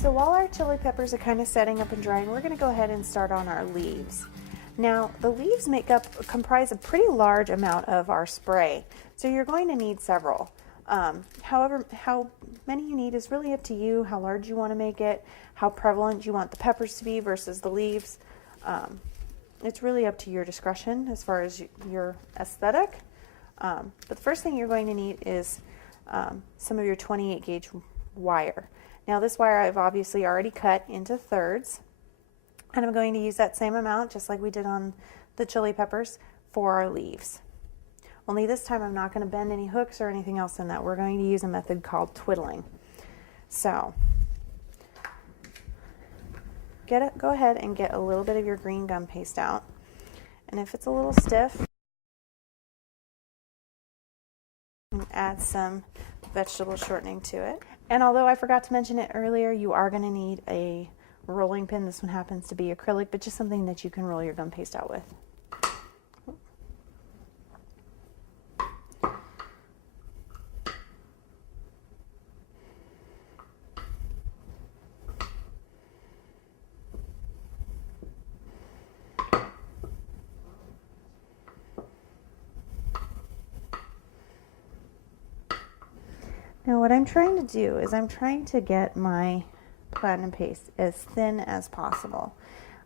So while our chili peppers are kind of setting up and drying, we're going to go ahead and start on our leaves. Now, the leaves comprise a pretty large amount of our spray, so you're going to need several. However, how many you need is really up to you, how large you want to make it, how prevalent you want the peppers to be versus the leaves. It's really up to your discretion as far as your aesthetic. But the first thing you're going to need is some of your 28 gauge wire. Now this wire I've obviously already cut into thirds, and I'm going to use that same amount, just like we did on the chili peppers, for our leaves. Only this time I'm not going to bend any hooks or anything else in that. We're going to use a method called twiddling. So go ahead and get a little bit of your green gum paste out, and if it's a little stiff, add some vegetable shortening to it. And although I forgot to mention it earlier, you are going to need a rolling pin. This one happens to be acrylic, but just something that you can roll your gum paste out with. Now what I'm trying to do is I'm trying to get my platinum paste as thin as possible.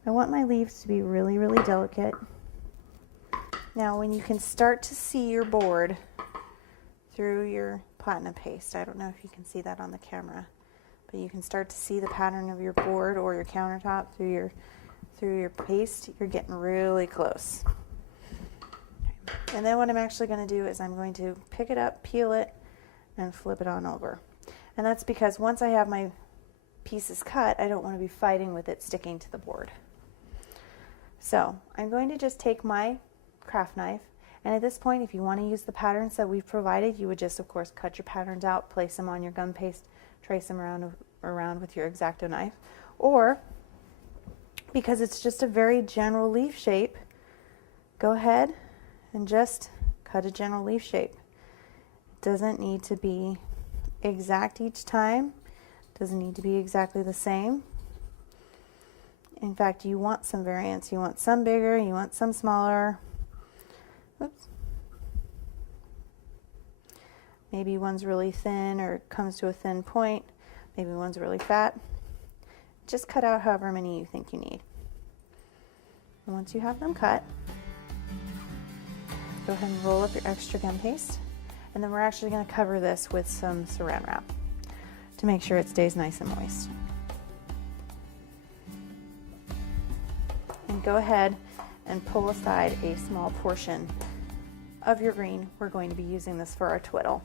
I want my leaves to be really, really delicate. Now when you can start to see your board through your platinum paste, I don't know if you can see that on the camera, but you can start to see the pattern of your board or your countertop through your paste. You're getting really close. And then what I'm actually going to do is I'm going to pick it up, peel it, and flip it on over. And that's because once I have my pieces cut, I don't want to be fighting with it sticking to the board. So I'm going to just take my craft knife, and at this point, if you want to use the patterns that we've provided, you would just of course cut your patterns out, place them on your gum paste, trace them around with your X-Acto knife, or because it's just a very general leaf shape, go ahead and just cut a general leaf shape. Doesn't need to be exact each time, doesn't need to be exactly the same. In fact, you want some variance. You want some bigger, you want some smaller. Oops. Maybe one's really thin or comes to a thin point. Maybe one's really fat. Just cut out however many you think you need. And once you have them cut, go ahead and roll up your extra gum paste. And then we're actually going to cover this with some saran wrap to make sure it stays nice and moist. And go ahead and pull aside a small portion of your green. We're going to be using this for our twiddle.